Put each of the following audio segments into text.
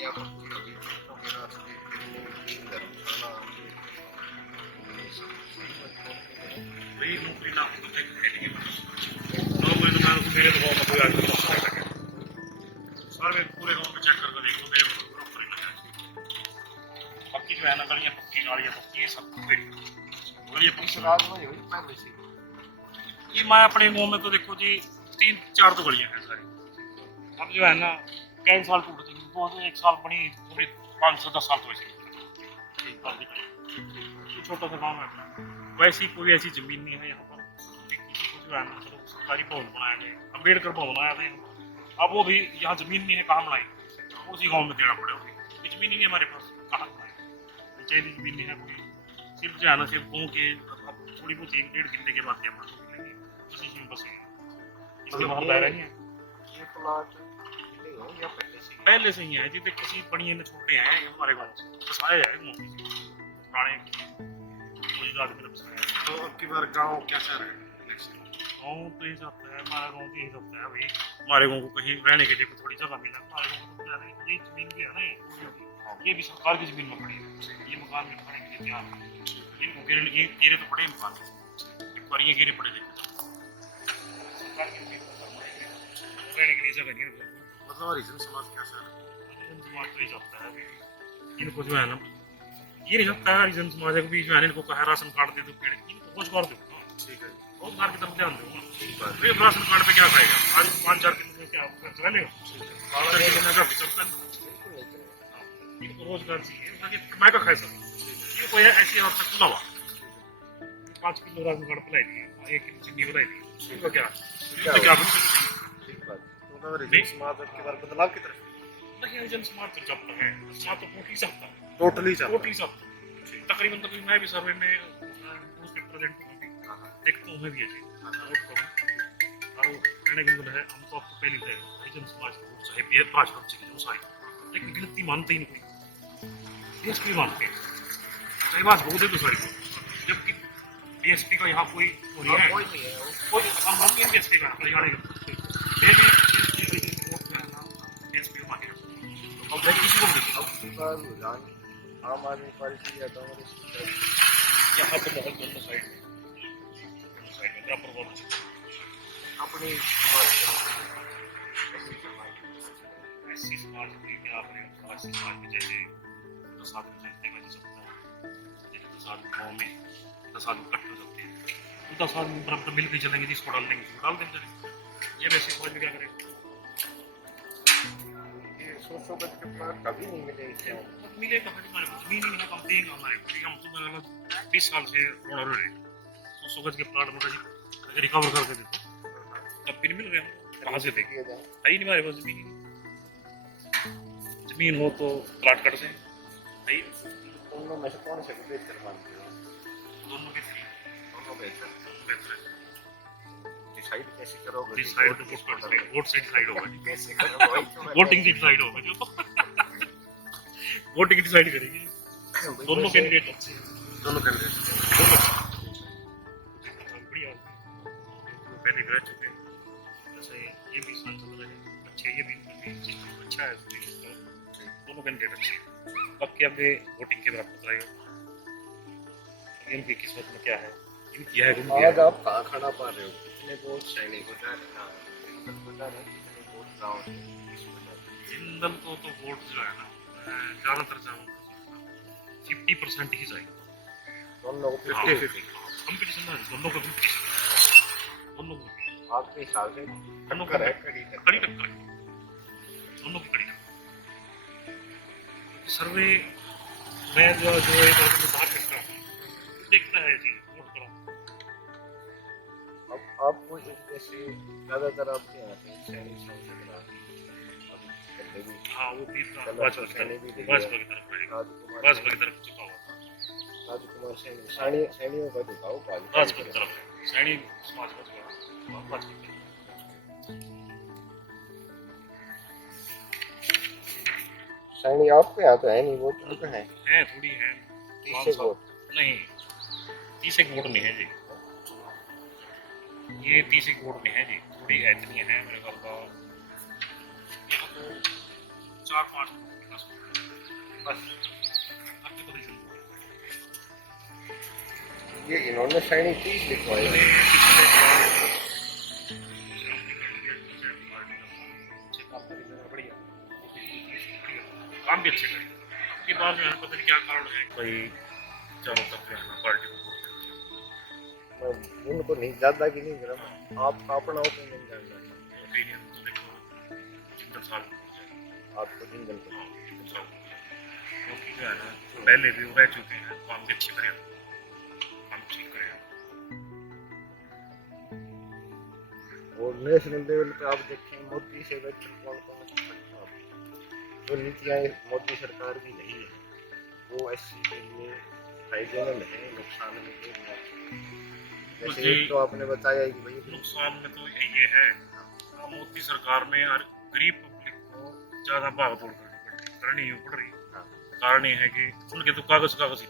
या कभी तो मेरा धर्मशाला वही नौकरी ना तो है नहीं नौकरी तो मैं मेरे तो बहुत कोई आदमी सर मैं पूरे गांव में चेक करके देखो मेरे को नौकरी लगा पक्की जो है ना गलियां पक्की नालियां पक्की सब कुछ गलियां पक्की राज में हुई पहले से ये मैं अपने गांव में तो देखो जी 3-4 तो गलियां हैं सारी अब जो है ना कई साल टूट गई वो एक साल बनी पूरी 510 साल तो ऐसी छोटा सा गाँव है वैसी कोई ऐसी जमीन नहीं है यहाँ पर किसी को जो है ना चलो सरकारी भवन बनाया गया अम्बेडकर भवन बनाया था अब वो भी यहाँ जमीन नहीं है कहाँ बनाए उसी गाँव में देना पड़े होगी जमीन नहीं है हमारे पास कहाँ बनाए पंचायती जमीन नहीं है कोई सिर्फ जो है ना सिर्फ गाँव के थोड़ी बहुत 1-1.5 किले के बाद मिलेगी बस इसके बाहर दायरा नहीं है ये प्लाट या पहले से ही है जितने किसी बढ़िया ने छोटे हैं हमारे गाँव से बसाया है पुराने तो अब की बार गांव कैसा रहे गाँव तो ये सब है हमारा गाँव तो ये सब है भाई हमारे गाँव को कहीं रहने के लिए थोड़ी जगह मिला हमारे गाँव को ये जमीन भी है ना ये भी सरकार की जमीन में पड़ी है ये मकान में खाने के लिए तैयार है इनको गिरे तो पड़े मकान पर ये गिरे पड़े देखो सरकार की जमीन रहने के लिए जगह नहीं है मतलब हरिजन समाज कैसा है समाज तो ये सकता है इनको जो है ना ये नहीं सकता है हरिजन समाज के बीच में इनको कहा राशन कार्ड दे दो पेड़ इनको रोजगार दो ठीक है रोजगार की तरफ ध्यान दो राशन कार्ड पे क्या खाएगा आज 5-4 किलो में क्या चला लेगा चलता है इनको रोजगार चाहिए ताकि कमाई का खाए सके ये कोई ऐसी अवस्था खुला हुआ 5 किलो राशन कार्ड पिलाई दिए 1 किलो चीनी पिलाई दी इनको क्या ठीक बात तो हरिजन समाज अब की बार बदलाव की तरफ नहीं हरिजन समाज तो जब तक है समाज तो टूट ही सकता है टोटली तकरीबन मैं भी सर्वे में उसके प्रेजेंट हूँ देखता हूँ मैं भी ऐसे वोट करूँ और कहने का मतलब है हम तो आपको पहले थे हरिजन समाज को वोट चाहे भाजपा चाहिए जो सारी लेकिन गिनती मानते ही नहीं कोई डीएसपी मानते हैं चाहे भाजपा को दे दो सारी जबकि डीएसपी का यहाँ कोई नहीं है कोई हम नहीं डीएसपी का हरियाणा डीएसपी को मांगे अब मैं किसी को नहीं देता आम आदमी पार्टी या कांग्रेस यहाँ तो बहुत दोनों साइड में बराबर बहुत अपनी ऐसी समाज में आपने ऐसी समाज में जैसे 10 आदमी चलते में सकता है जैसे 10 आदमी गाँव में 10 आदमी इकट्ठे हो सकते हैं 10 आदमी बराबर मिल के चलेंगे जिसको डाल देंगे उसको डाल देंगे ये वैसी समाज में क्या करेंगे सोचो बच्चे कभी नहीं मिले मिले कहाँ हमारे पास जमीन ही नहीं हम देंगे हमारे हम तो 20 साल से रोड रहे तो सोगज के प्लाट में रिकवर करके देते तब फिर मिल गया कहाँ से देंगे है ही नहीं हमारे पास जमीन हो तो प्लाट कट से है दोनों में से कौन से बेहतर मानते हो दोनों के दोनों बेहतर है डिसाइड कैसे करोगे डिसाइड तो वोट से डिसाइड होगा कैसे करोगे वोटिंग से डिसाइड होगा जो वोटिंग डिसाइड करेगी दोनों कैंडिडेट अच्छे दोनों कैंडिडेट बढ़िया पहले रह चुके हैं जैसे ये भी सांसद रहे अच्छे ये भी सिस्टम अच्छा है दोनों कैंडिडेट अच्छे बाकी अब वोटिंग के बाद बताएगा इनकी किस्मत में क्या है किया है आज आप कहाँ खाना पा रहे हो कितने वोट सैनिक को जा रहे जिंदल को तो वोट जो है ना ज्यादातर 50% ही जाएगा दोनों को 50-50 कंपटीशन है दोनों का दोनों आपके हिसाब से दोनों टक्कर है कड़ी टक्कर है दोनों की कड़ी सर्वे मैं जो एक आदमी बाहर करता हूँ देखता है चीज वोट करा अब आपको जैसे ज्यादातर आपके यहाँ पे सैनिक संसद हाँ वो भी भाजपा की तरफ रहेगा भाजपा की तरफ झुका हुआ था राजकुमार सैनियों का झुकाव भाजपा की तरफ सैनी समाज का झुकाव भाजपा की तरफ सैनी आपके यहाँ तो है नहीं वोट उनका है थोड़ी है 30 वोट नहीं 30 वोट नहीं है जी ये 30 वोट नहीं है जी थोड़ी इतनी है मेरे ख्याल का 4-5 बस आपकी पोजीशन ये इन्होंने सैनिक 30 लिखवाए मैंने बढ़िया काम भी अच्छे करें उसके बाद जो है पता नहीं क्या कारण है कोई चारों तरफ जो है ना पार्टी को वोट देते हैं मैं उनको नहीं ज्यादा की नहीं मेरा आपका अपना ओपिनियन जानना है ओपिनियन तो देखो जिंदल साहब को हो जाए आपको जिंदल को जिंदल साहब को क्योंकि जो है ना पहले भी वो रह चुके हैं काम भी अच्छे करें काम ठीक करें और नेशनल लेवल पे आप देखें मोदी से बेहतर कौन कौन जो नीतियाँ मोदी सरकार की नहीं है वो एससी के लिए फायदेमंद है नुकसान में तो नहीं है। जैसे एक तो आपने बताया कि भाई नुकसान में तो ये है मोदी सरकार में और गरीब पब्लिक को ज्यादा भाग दौड़ करनी पड़ रही कारण ये है कि उनके तो कागज ही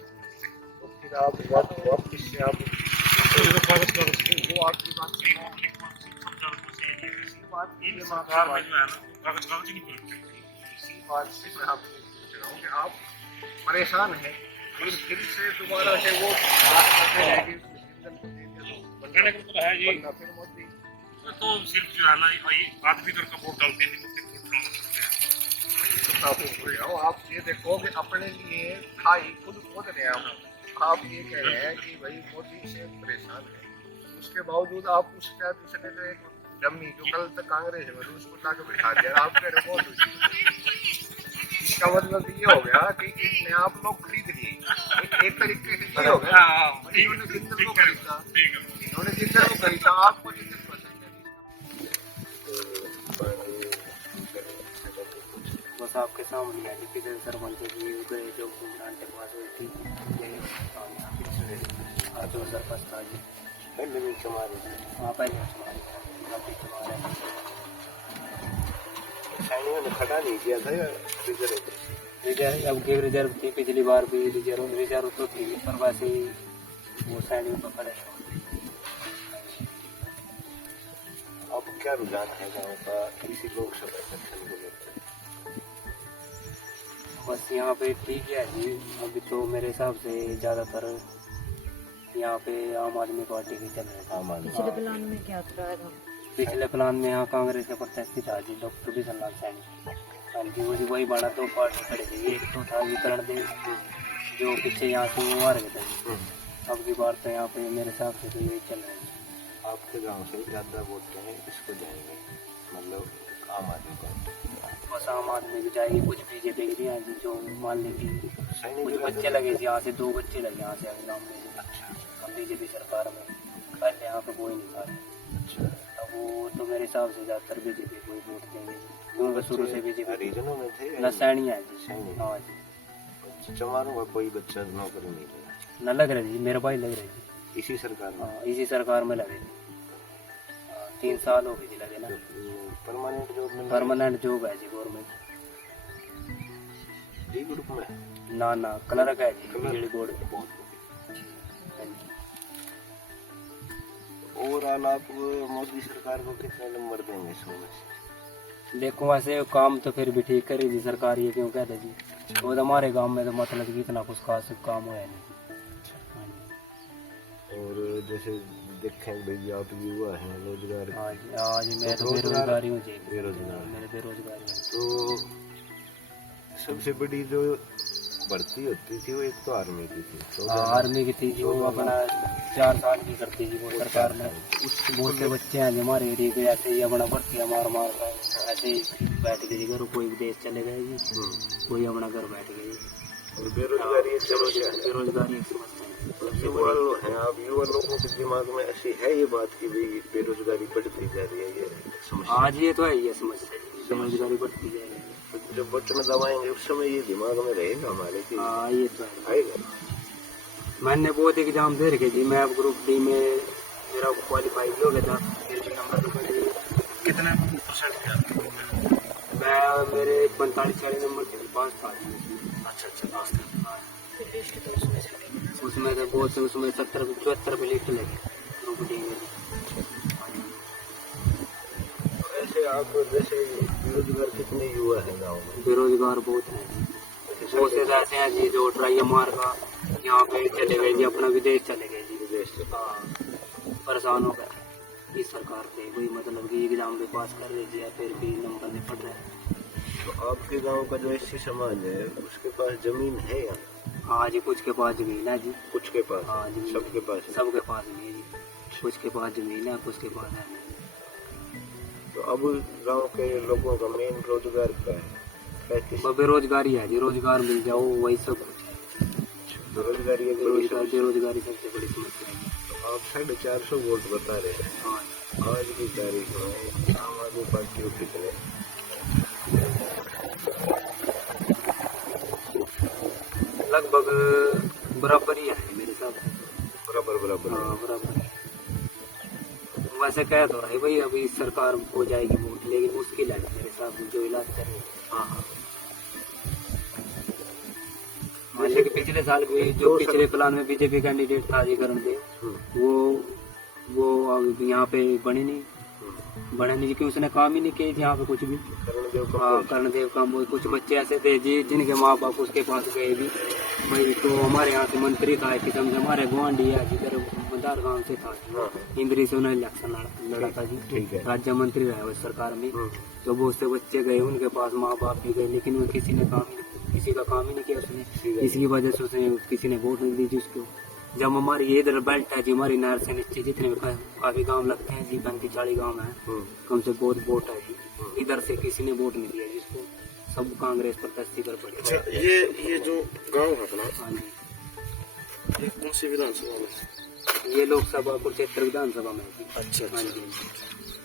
तो फिर आप वापस से आप तो कागज वो आपकी बात गरीब पब्लिक को सब ज्यादा बस ये है बात इन सरकार में जो है ना कागज ही नहीं मिलते इसी बात से मैं आपको पूछ रहा हूँ कि आप परेशान हैं फिर से दोबारा से वो बात करते हैं कि जिंदल को दे दिया तो कहने का मतलब है ये वरना फिर मोदी तो सिर्फ जो है ना ये आदमी करके वोट डालते हैं वोट डाल सकते हैं तो आपको बोल रहा हूँ आप ये देखो कि अपने लिए खाई खुद खोद रहे हैं आप ये कह रहे हैं कि भाई मोदी से परेशान है उसके बावजूद आप उसका दूसरे जो एक डमी जो कल तक कांग्रेस में उसको लाके बैठा दिया आप कह रहे हो इसका मतलब ये हो गया कि इन्हें आप लोग खरीद लिए एक तरीके से ये हो गया इन्होंने जिंदल को खरीदा इन्होंने जिंदल को खरीदा आपको जिंदल पसंद है बस आपके सामने है किसी सरपंच की गए जो घूमरान के पास हुई थी जो सरपंच था जी पहले भी हमारे हाँ पहले हमारे ने खड़ा नहीं किया था रिजर्व अब के रिजर्व थी पिछली बार भी रिजर्व तो थी पर वैसे ही वो सैनिक पर खड़े अब क्या रुझान है गाँव का इसी लोकसभा इलेक्शन को लेकर बस यहाँ पे ठीक है जी अभी तो मेरे हिसाब से ज़्यादातर यहाँ पे आम आदमी पार्टी की चल रही है पिछले प्लान में क्या था पिछले प्लान में यहाँ कांग्रेस के प्रत्याशी था जी डॉक्टर बिशन लाल सैनी हाँ जी वही बना दो पार्टी खड़े थे एक तो था विकरण देव जो पीछे यहाँ से वो आ रहे थे अब की बार तो यहाँ पे मेरे हिसाब से तो यही चल रहा है आपके गांव से ज़्यादा वोट हैं इसको जाएंगे मतलब आम आदमी को बस आम आदमी की जाएगी कुछ बीजेपी की यहाँ जी जो मान लीजिए कुछ बच्चे लगे थे यहाँ से 2 बच्चे लगे यहाँ से अभी गाँव में हम बीजेपी सरकार में पहले यहाँ पे कोई नहीं था अब वो तो मेरे हिसाब से ज़्यादातर बीजेपी को ही वोट देंगे क्योंकि शुरू से बीजेपी रीजनों में थे न सैनिया है जी हाँ जी चमारों का कोई बच्चा नौकरी नहीं लगा न लग रहे जी मेरे भाई लग रहे जी इसी सरकार में हाँ इसी सरकार में लगे जी 3 साल हो गए जी लगे ना परमानेंट जॉब में परमानेंट जॉब है जी गवर्नमेंट डी ग्रुप में ना क्लर्क है जी बिजली बोर्ड में ओवरऑल आप मोदी सरकार को कितने नंबर देंगे 100 में से देखो वैसे काम तो फिर भी ठीक करी जी सरकार ये क्यों कहते जी वो तो हमारे गांव में तो मतलब कि इतना कुछ खास काम हुआ नहीं और जैसे देखें भाई आप युवा हैं रोजगार हाँ जी मैं तो बेरोजगारी हूँ जी बेरोजगार मेरे बेरोजगारी तो सबसे बड़ी जो भर्ती होती थी वो एक तो आर्मी की थी तो आर्मी की थी जी वो अपना 4 साल की करती जी वो सरकार ने बहुत से बच्चे हैं जो हमारे एरिया के ऐसे ही अपना भर्ती मार कर ऐसे ही बैठ गए घर कोई विदेश चले गए जी कोई अपना घर बैठ गए और बेरोजगारी बेरोजगारी युवा है आप युवा लोगों के दिमाग में ऐसी है ये बात कि भाई बेरोजगारी बढ़ती जा रही है ये समस्या आज ये तो है ये समस्या बेरोजगारी बढ़ती जा रही है जब बटन दबाएंगे उस समय ये दिमाग में रहेगा हमारे कि हाँ ये तो है आएगा मैंने बहुत एग्जाम दे रखे जी मैं अब ग्रुप डी में मेरा क्वालिफाई भी हो गया था फिर भी नंबर कितने परसेंट मैं मेरे 45-40 नंबर थे 5 था अच्छा उसमें से बहुत से उसमें 70-74 पे लिस्ट लगे ग्रुप डी में ऐसे वैसे आप जैसे बेरोजगार कितने युवा है गाँव में? बेरोजगार बहुत है, बहुत से ऐसे हैं जी जो ट्राई मार का यहाँ पे चले गए जी, अपना विदेश चले गए जी। विदेश से हाँ, परेशान हो गए इस सरकार से, कोई मतलब कि एग्जाम भी पास कर रही थी या फिर भी नंबर नहीं पड़ रहे हैं। तो आपके गांव का जो एससी समाज है उसके पास जमीन है या हाँ जी, कुछ के पास जमीन है जी। कुछ के पास? हाँ जी, सबके पास है? सबके पास नहीं है जी, कुछ के पास जमीन है, कुछ के पास है नहीं। तो अब गांव के लोगों का मेन रोजगार क्या है? 35 बस बेरोजगारी है जी, रोजगार मिल जाओ वही सब कुछ है। बेरोजगारी है तो बेरोजगारी सबसे बड़ी समस्या है। तो आप 450 वोट बता रहे हैं। हाँ, आज की तारीख में आम आदमी पार्टी को कितने? लगभग बराबर ही है मेरे हिसाब से। बराबर हाँ, बराबर है। वैसे कह तो रहे भाई अभी सरकार हो जाएगी वोट, लेकिन मुश्किल है मेरे हिसाब से जो इलाज कर रहे हैं। हाँ जैसे कि पिछले साल भी जो पिछले प्लान में बीजेपी कैंडिडेट था जी करण देव, वो अब यहाँ पे बने नहीं कि उसने काम ही नहीं किए थे यहाँ पे कुछ भी। करण देव का कुछ बच्चे ऐसे थे जी जिनके माँ बाप उसके पास गए भी भाई, तो हमारे यहाँ से मंत्री था कि समझे हमारे गुआंढी है जिधर मदार गांव से था, इंद्री से उन्होंने इलेक्शन लड़ा था जी, राज्य मंत्री रहे उस सरकार में। तो बहुत से बच्चे गए, उनके पास माँ बाप भी गए, लेकिन किसी का काम ही नहीं किया उसने। इसकी वजह से उसने किसी ने वोट नहीं दी जी उसको। जब हमारी ये इधर बेल्ट है जी, हमारी नहर से नीचे जितने भी काफी गांव लगते हैं जी, 35-40 गांव है, कम से बहुत वोट है जी, इधर से किसी ने वोट नहीं दिया जिसको, सब कांग्रेस प्रत्याशी पर पड़े। अच्छा, ये जो गांव है अपना, हाँ जी, ये कौन सी विधानसभा में? ये लोकसभा कुरुक्षेत्र विधानसभा में जी। अच्छा हाँ जी,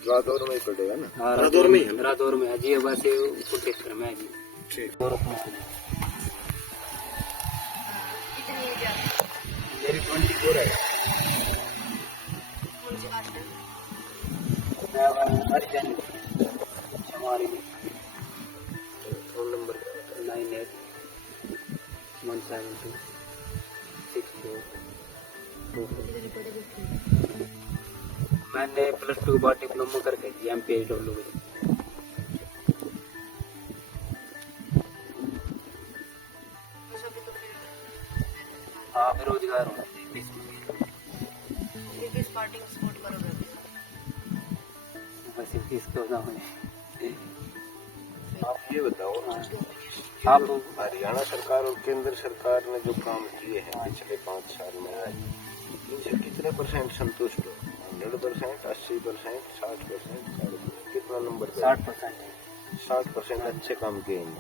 रादौर में ही पड़ेगा ना? हाँ, रादौर में ही है? रादौर में है जी, वैसे कुरुक्षेत्र में है जी। ठीक। मेरी 24 है। हमारी फोन नंबर 98172624। मैंने +2 के बाद डिप्लोमा करके जी MPHW। हाँ, बेरोजगार हूँ। किस पार्टी को सपोर्ट करोगे? वैसे किसको बताऊँ? आप ये बताओ, आप हरियाणा सरकार और केंद्र सरकार ने जो काम किए हैं पिछले 5 साल में, इनसे कितने % संतुष्ट हो? 100%, 80%, 60%, कितना नंबर? 60% है। 60% अच्छे काम किए हैं।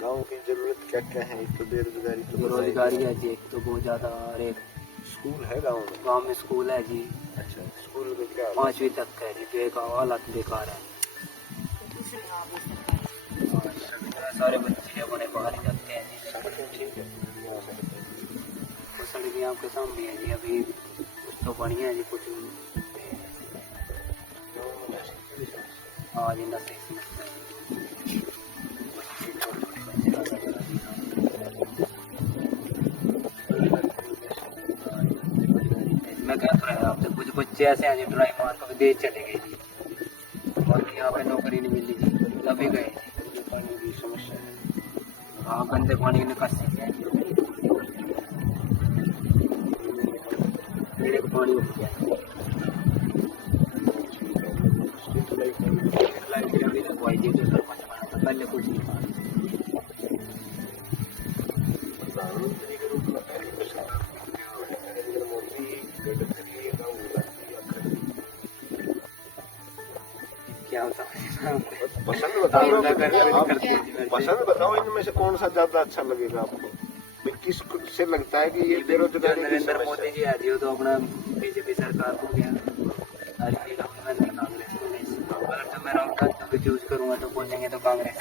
गांव की जरूरत क्या क्या है? एक तो बेरोजगारी, तो बेरोजगारी है जी, एक तो बहुत ज्यादा। अरे स्कूल है गांव में? गांव में स्कूल है जी। अच्छा, स्कूल में क्या? 5वीं तक है जी, हालत बेकार है। सारे बच्चे अपने बाहर ही जाते हैं जी। सड़क यहाँ के सामने है जी, अभी कुछ तो बढ़िया है जी, कुछ हाँ जी, नशे की समस्या है। मैं कह तो रहा आपसे, कुछ बच्चे ऐसे हैं जो ड्राई मार कर विदेश चले गए जी, और यहाँ पे नौकरी नहीं मिली जी, तभी गए जी। पानी की समस्या है। हाँ, गंदे पानी की निकासी है, पीने का पानी उठ गया। लाइट अभी लगवाई थी तो सरपंच बना था, पहले कुछ नहीं था। प्रधानमंत्री के रूप में नरेंद्र मोदी गठन करिएगा, क्या होता है? पसंद बताओ, पसंद बताओ, इनमें से कौन सा ज्यादा अच्छा लगेगा आपको? किस से लगता है कि ये बेरोजगारी की नरेंद्र समस्या? मोदी जी आती हो तो अपना बीजेपी सरकार हो गया, मैं राहुल गांधी को चूज करूंगा तो बोलेंगे तो कांग्रेस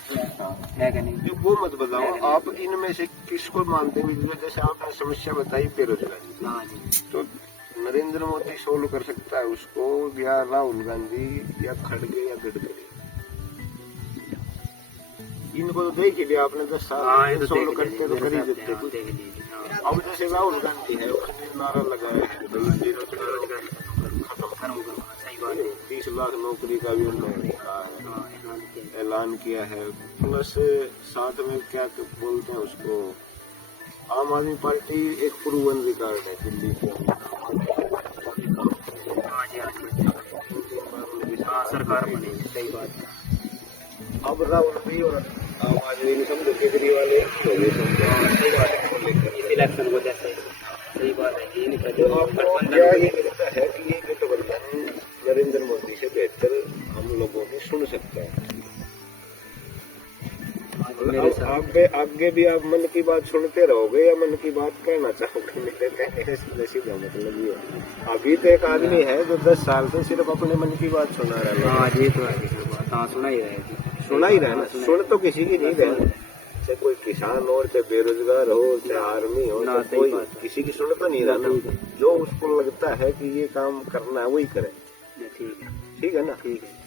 है कि नहीं? जो वो मत बताओ, आप इनमें से किसको मानते हैं? जैसे आपने समस्या बताई बेरोजगारी, हाँ जी, तो नरेंद्र मोदी सोल्व कर सकता है उसको, या राहुल गांधी, या खड़गे, या गडकरी? इनको तो देख ही लिया आपने, 10 साल सोल्व करते तो कर ही देते कुछ। अब जैसे राहुल गांधी है, उसने नारा लगाया है बेरोजगारी खत्म। बात है। 30 लाख नौकरी का भी उन्होंने ऐलान किया है। प्लस साथ में क्या बोलते हैं उसको, आम आदमी पार्टी एक प्रूवन रिकॉर्ड है दिल्ली के सरकार बनी, सही बात है। अब राहुल भी और आम आदमी ने समझो केजरीवाल एक ही हो गए, सही बात है। इस इलेक्शन को जैसे सही बात है, ये नहीं कहते तो आपको क्या ये लगता है कि ये गठबंधन नरेंद्र मोदी से बेहतर हम लोगों में सुन सकता है? आगे भी आप मन की बात सुनते रहोगे या मन की बात कहना चाहोगे? मेरे कहने से सीधा मतलब ये है, अभी तो एक आदमी है जो 10 साल से सिर्फ अपने मन की बात सुना रहा है। हाँ ये तो है, बात हाँ सुना ही रहेगी, सुना ही रहा ना, सुन तो किसी की नहीं रहे, चाहे कोई किसान हो, चाहे बेरोजगार हो, चाहे आर्मी हो, चाहे कोई किसी की सुन तो नहीं रहा ना। जो उसको लगता है कि ये काम करना है वही करे, ठीक है ना।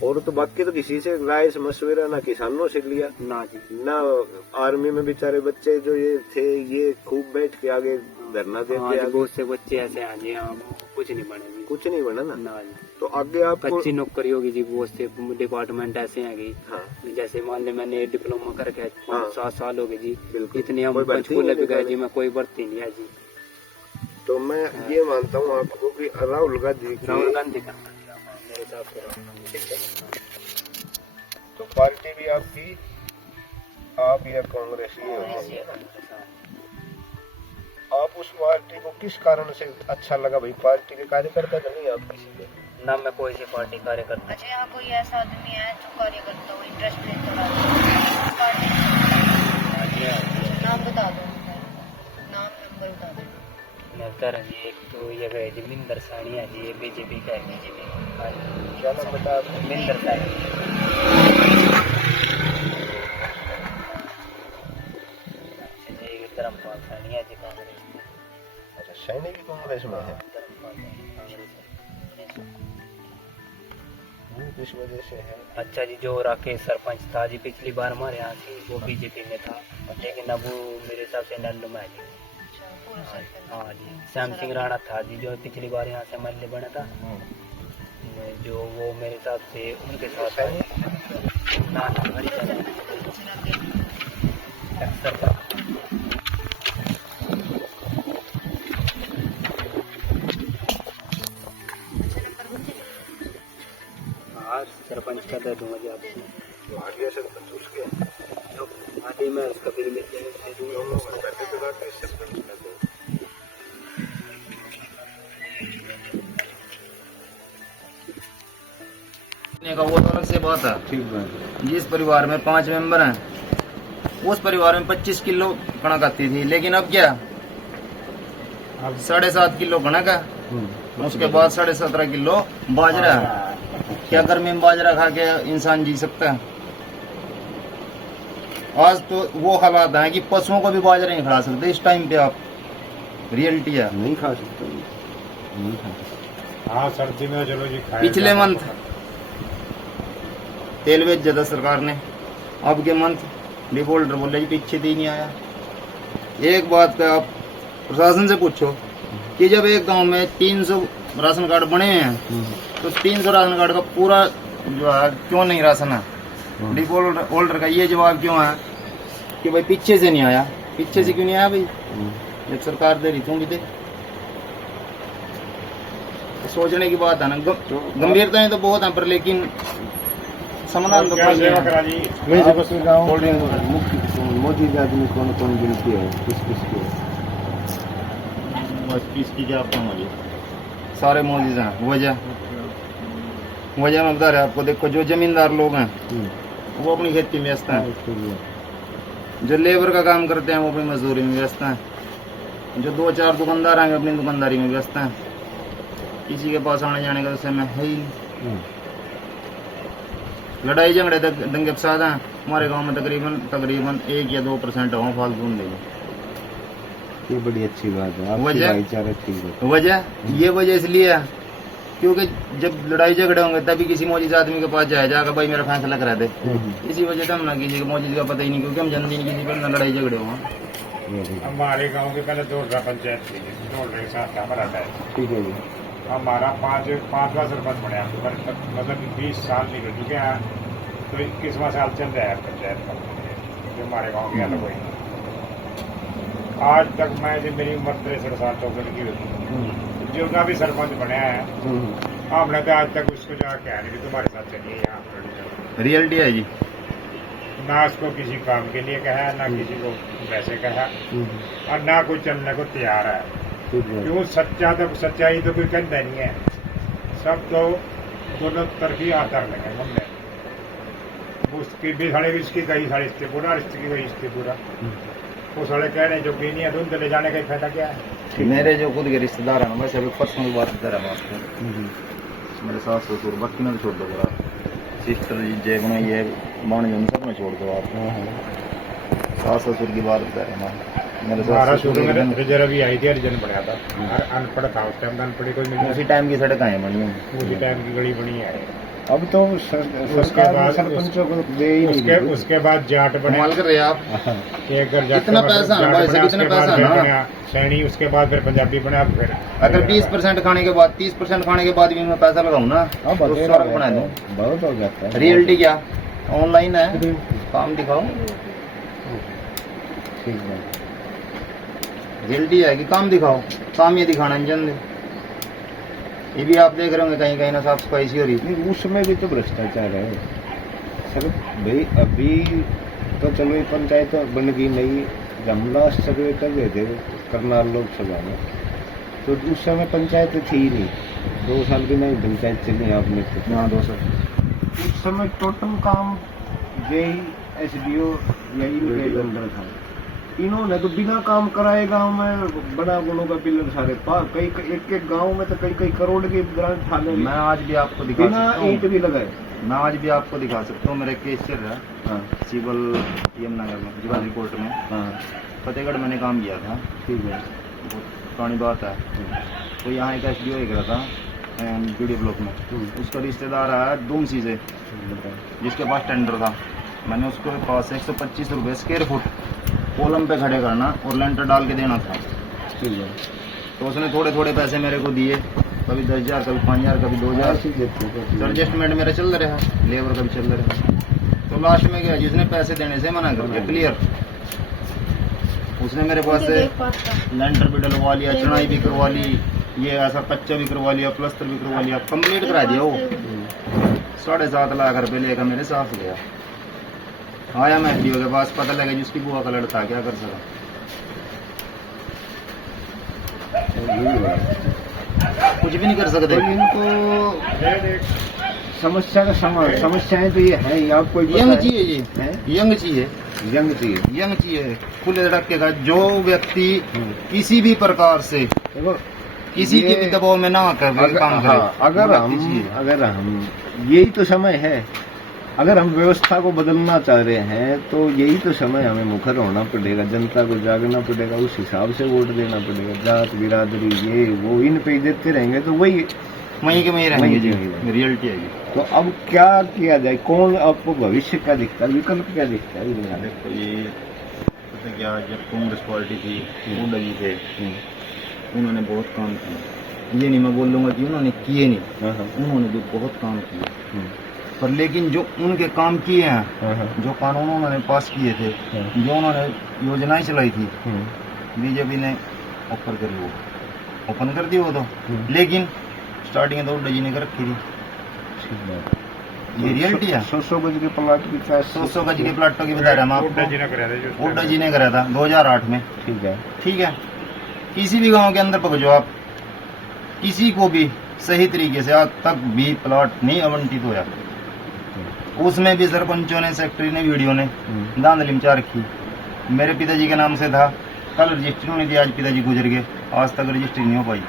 और तो बाकी तो किसी से राय से मशवरा ना किसानों से लिया ना जी, ना आर्मी में बेचारे बच्चे जो ये थे ये खूब बैठ के आगे धरना देते हैं। बहुत से बच्चे ऐसे हैं जी, हाँ कुछ नहीं बने जी, कुछ नहीं बना ना जी। तो आगे आप कच्ची नौकरी होगी जी, बहुत से डिपार्टमेंट ऐसे हैं कि हाँ जैसे मान ले मैंने डिप्लोमा करके 5-7 साल हो गए जी, बिल्कुल इतने हम पंचकूला भी गए जी, मैं कोई भर्ती नहीं है जी। तो मैं ये मानता हूँ आपको कि राहुल गांधी का मेरे हिसाब से तो पार्टी भी आपकी, आप या कांग्रेस ही हो, आप उस पार्टी को किस कारण से अच्छा लगा? भाई पार्टी के कार्यकर्ता तो नहीं आप किसी के? ना मैं कोई सी पार्टी कार्यकर्ता। अच्छा, यहाँ कोई ऐसा आदमी है जो कार्यकर्ता हो, इंटरेस्ट लेता है, नाम बता दो, नाम नंबर बता दो। नजर जी, एक तो ये गए जी मिंदर सानिया जी, ये बीजेपी का है, बीजेपी क्या नाम बता? मिंदर सानिया। धर्मपाल सानिया जी कांग्रेस में। अच्छा, सैनिक भी कांग्रेस में है, किस वजह से है? अच्छा जी, जो राकेश सरपंच था जी पिछली बार हमारे यहाँ से, वो बीजेपी में था, लेकिन अब वो मेरे हिसाब से नंदू में है जी। हाँ जी, श्याम सिंह राणा था जी जो पिछली बार यहाँ से एमएलए बना था, जो वो मेरे हिसाब से उनके साथ सरपंच का दे दूंगा जी आपको। आगे सरपंच उसके जो आगे मैं उसका बिल में दे दूंगा। का वो तो अलग से बात है। ठीक है, जिस परिवार में 5 मेंबर हैं, उस परिवार में 25 किलो कणक आती थी, लेकिन अब क्या, अब 7.5 किलो कणक है, उसके बाद 17.5 किलो बाजरा है। क्या गर्मी में बाजरा खा के इंसान जी सकता है? आज तो वो हालात हैं कि पशुओं को भी बाजरा नहीं खिला सकते इस टाइम पे। आप रियलिटी है, नहीं खा सकते, नहीं खा सकते। हाँ सर्दी में चलो जी खाया पिछले मंथ तेल बेच दिया था सरकार ने, अब के मंथ डिफॉल्टर बोले जी पीछे ही नहीं आया। एक बात का आप प्रशासन से पूछो कि जब एक गांव में 300 राशन कार्ड बने हुए हैं तो 300 राशन कार्ड का पूरा जो है क्यों नहीं राशन है? डिफॉल्ट होल्डर का ये जवाब क्यों है कि भाई पीछे से नहीं आया। पीछे से क्यों नहीं आया भाई? जब सरकार दे रही तुम भी दे। तो सोचने की बात है ना, गंभीरताएं तो बहुत हैं पर लेकिन समाधान तो क्या सेवा करा जी। मोदी के आदमी कौन कौन गिनती है, किस किस की है? बस किसकी क्या आपको मुझे सारे मौजूद हैं। वजह मैं बता रहा आपको, देखो जो जमींदार लोग हैं वो अपनी खेती में व्यस्त हैं, जो लेबर का काम करते हैं वो अपनी मजदूरी में व्यस्त हैं, जो 2-4 दुकानदार हैं अपनी दुकानदारी में व्यस्त हैं, किसी के पास आने जाने का तो समय है ही नहीं। लड़ाई झगड़े दंगे फसाद हैं हमारे गांव में तकरीबन 1 या 2% हो फालतू में। ये बड़ी अच्छी बात है, वजह भाईचारा ठीक है। वजह इसलिए है क्योंकि जब लड़ाई झगड़े होंगे तभी किसी मौजूद आदमी के पास जाएगा कि भाई मेरा फैसला करा दे। इसी वजह से हम ना किसी को मौजूद का पता ही नहीं, क्योंकि हम जानते नहीं किसी पर ना लड़ाई झगड़े होंगे। हमारे गांव के पहले 2 पंचायत थी, 2 के साथ हमारा है। ठीक है जी। हमारा पांचवा सरपंच बने हैं, मतलब 20 साल निकल चुके हैं, तो 21वां साल चल रहा है पंचायत का, जो हमारे गांव के अलग हुई। आज तक मैं जो मेरी उम्र 63 साल 64 की हुई, जो का भी सरपंच बने हैं, हमने तो आज तक उसको जाके कहा नहीं कि तुम्हारे साथ चलिए यहाँ, रियलिटी है जी। ना उसको किसी काम के लिए कहा, ना किसी को वैसे कहा, और ना कोई चलने को तैयार है। क्यों सच्चाई तो कोई कहता नहीं है, सब तो दोनों तरफी आतर लगे हमने, उसकी भी साढ़े इसकी गई साढ़े इससे पूरा, इसकी गई इससे पूरा, वो साढ़े कह रहे जो भी नहीं है तो उनसे ले जाने का फायदा क्या है। मेरे जो खुद के रिश्तेदार हैं ना, वैसे अभी पर्सनल बात कर रहा हूँ, मेरे सास ससुर बाकी ने छोड़ दो, बड़ा सिस्टर जी जय गुना ये बाण जो सब में छोड़ दो आप, सास ससुर की बात कर रहे हैं। मेरे हमारा सास शुरू ससुर में रिजर्व भी आई थी, अर्जन बनाया था, और अनपढ़ था उस टाइम, अनपढ़ी कोई मिल उसी टाइम की सड़क आए बनी हैं। उसी टाइम की गली बनी है। अब तो सरकार सरपंचों को दे ही नहीं रही। उसके बाद जाट बने, कमाल कर रहे हैं आप। एक घर जाट कितना का पैसा है जाट भाई, बना, कितना उसके बाद पैसा फिर है ना। बना सैनी, उसके बाद फिर पंजाबी बना, फिर अगर 20% खाने के बाद 30% खाने के बाद भी मैं पैसा लगाऊं ना, हाँ, तो बतेरा सड़क बना दूं। बहुत हो जाता है। रियलिटी क्या ऑनलाइन है, काम दिखाओ। ठीक है। रियलिटी है कि काम दिखाओ, काम ये दिखाना इंजन दे। ये भी आप देख रहे होंगे कहीं कहीं ना साफ सफाई इसी हो रही थी। नहीं, उसमें भी तो भ्रष्टाचार है सर भाई। अभी तो चलो ये पंचायत बन गई नई, जब हम लास्ट सर्वे कर रहे थे करनाल लोकसभा में, तो उस समय पंचायत थी ही नहीं, 2 साल की नई पंचायत चली आपने तो। हाँ 2 साल। उस समय टोटल काम यही SDO यही के अंदर था। इन्होंने तो बिना काम कराए गांव में बड़ा गुणों का पिलर सारे कई एक गांव में तो कई करोड़ की ग्रांट था। मैं आज भी आपको दिखा बिना सकता ईंट हूँ, भी लगाए। मैं आज भी आपको दिखा सकता हूँ। मेरे केसर है हाँ सिविल यमुनानगर में, जिला कोर्ट में, हाँ फतेहगढ़ मैंने काम किया था। ठीक है। बहुत पुरानी बात है। तो यहाँ एक SDO एक रहा था GD ब्लॉक में, उसका रिश्तेदार आया दुमसी से, जिसके पास टेंडर था। मैंने उसको पास 125 रुपये स्क्वायर फुट कॉलम पे खड़े करना और लेंटर डाल के देना था। ठीक है। तो उसने थोड़े थोड़े पैसे मेरे को दिए, कभी 10,000, कभी 5,000, कभी 2,000। एडजस्टमेंट मेरा चल रहा, लेबर का भी चल रहा। तो लास्ट में क्या, जिसने पैसे देने से मना कर दिया क्लियर, उसने मेरे पास से लेंटर भी डलवा लिया, चढ़ाई भी करवा ली, ये ऐसा कच्चा भी करवा लिया, प्लस्तर भी करवा लिया, कंप्लीट करा दिया। वो 7.5 लाख रुपए लेकर मेरे साथ गया। आया मैं SDO के पास, पता लगा जिसकी बुआ का लड़का, क्या कर सका। कुछ भी नहीं कर सकते। तो इनको समस्या का समस्याएं तो ये है, आप कोई यंग चाहिए, ये है यंग चाहिए, यंग चाहिए। यंग चाहिए, खुले धड़के का, जो व्यक्ति किसी भी प्रकार से देखो किसी के भी दबाव में ना कर काम करे। हाँ, अगर हम यही तो समय है, अगर हम व्यवस्था को बदलना चाह रहे हैं तो यही तो समय हमें मुखर होना पड़ेगा, जनता को जागना पड़ेगा, उस हिसाब से वोट देना पड़ेगा। जात बिरादरी ये वो इन पे ही देते रहेंगे तो वही वहीं के वहीं रहेंगे जी, वहीं रियलिटी है। तो अब क्या किया जाए, कौन आपको भविष्य क्या दिखता है, विकल्प क्या दिखता है? देखो ये पता क्या, जब कांग्रेस पार्टी थी, हुड्डा जी थे, उन्होंने बहुत काम किया। ये नहीं मैं बोल लूँगा कि उन्होंने किए नहीं, उन्होंने भी बहुत काम किया। पर लेकिन जो उनके काम किए हैं, जो कानून उन्होंने पास किए थे, जो उन्होंने योजनाएं चलाई थी, बीजेपी ने ओपन करी, वो ओपन कर दी वो तो। लेकिन स्टार्टिंग में तो हुड्डा जी ने कर रखी थी। ये रियलिटी है। 100 गज के प्लाट की 100 गज के प्लाटों की बता रहा मैं हुड्डा जी आपको, ने कराया था जो हुड्डा जी ने कराया था 2008 में। ठीक है। ठीक है, किसी भी गांव के अंदर पहुंचो आप, किसी को भी सही तरीके से आज तक भी प्लॉट नहीं आवंटित होया। उसमें भी सरपंचों ने, सेक्रेटरी ने, वीडियो ने धांधली मचा रखी। मेरे पिताजी के नाम से था, कल रजिस्ट्री होनी थी, आज पिताजी गुजर गए, आज तक रजिस्ट्री नहीं हो पाई।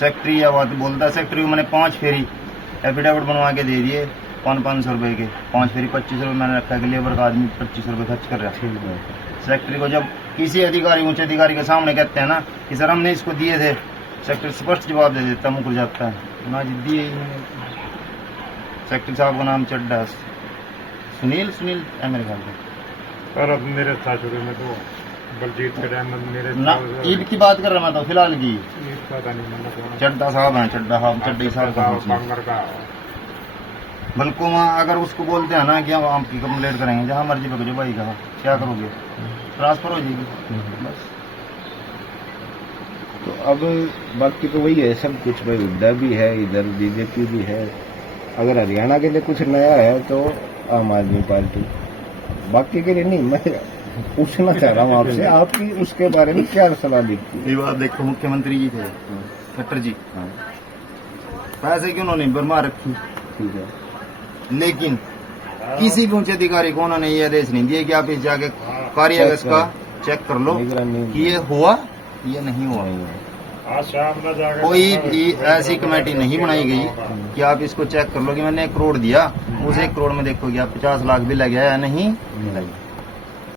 सेक्रेटरी या बात बोलता, सेक्रेटरी को मैंने 5 फेरी एफिडेविट बनवा के दे दिए 500 रुपए के, 5 फेरी 25 रुपये मैंने रखा कि लेबर का आदमी 25 रुपये खर्च कर रहा है। सेक्रेटरी को जब किसी अधिकारी, ऊंचे अधिकारी के सामने कहते हैं ना कि सर हमने इसको दिए थे, सेक्रेटरी स्पष्ट जवाब दे देता, मुकर जाता है ना जी, दिए ही नहीं। सेक्रेटरी साहब का नाम चड्डा, सुनील है मेरे ख्याल से। और अब मेरे साथ शुरू में तो बलजीत के रहमत मेरे ना ईद की बात कर रहा मैं तो फिलहाल की ईद पता नहीं मतलब कौन चड्डा साहब हैं, चड्डा साहब चड्डी साहब का पूछना। बांगर का बल्कि वहाँ अगर उसको बोलते हैं ना कि हम आपकी कंप्लेंट करेंगे, जहाँ मर्जी पकड़ो भाई कहा क्या करोगे, ट्रांसफर हो जाएगी बस। तो अब बाकी तो वही है सब कुछ भाई, हुड्डा भी है इधर, बीजेपी भी है। अगर हरियाणा के लिए कुछ नया है तो आम आदमी पार्टी, बाकी के लिए नहीं। मैं पूछना चाह रहा हूँ आपसे, आपकी उसके बारे में क्या सलाह दिखती है? ये बात देखो, मुख्यमंत्री जी थे खट्टर जी, हाँ, पैसे क्यों उन्होंने बरमा रखी, ठीक है, लेकिन किसी भी उच्च अधिकारी को उन्होंने ये आदेश नहीं दिया कि आप इस जाके कार्यालय का चेक कर लो निगरानी कि ये हुआ ये नहीं हुआ। आज शाम में जाकर कोई भी ऐसी कमेटी नहीं बनाई गई कि आप इसको चेक कर लो कि मैंने 1 करोड़ दिया, उस 1 करोड़ में देखो कि आप 50 लाख भी लग गया या नहीं लग गया।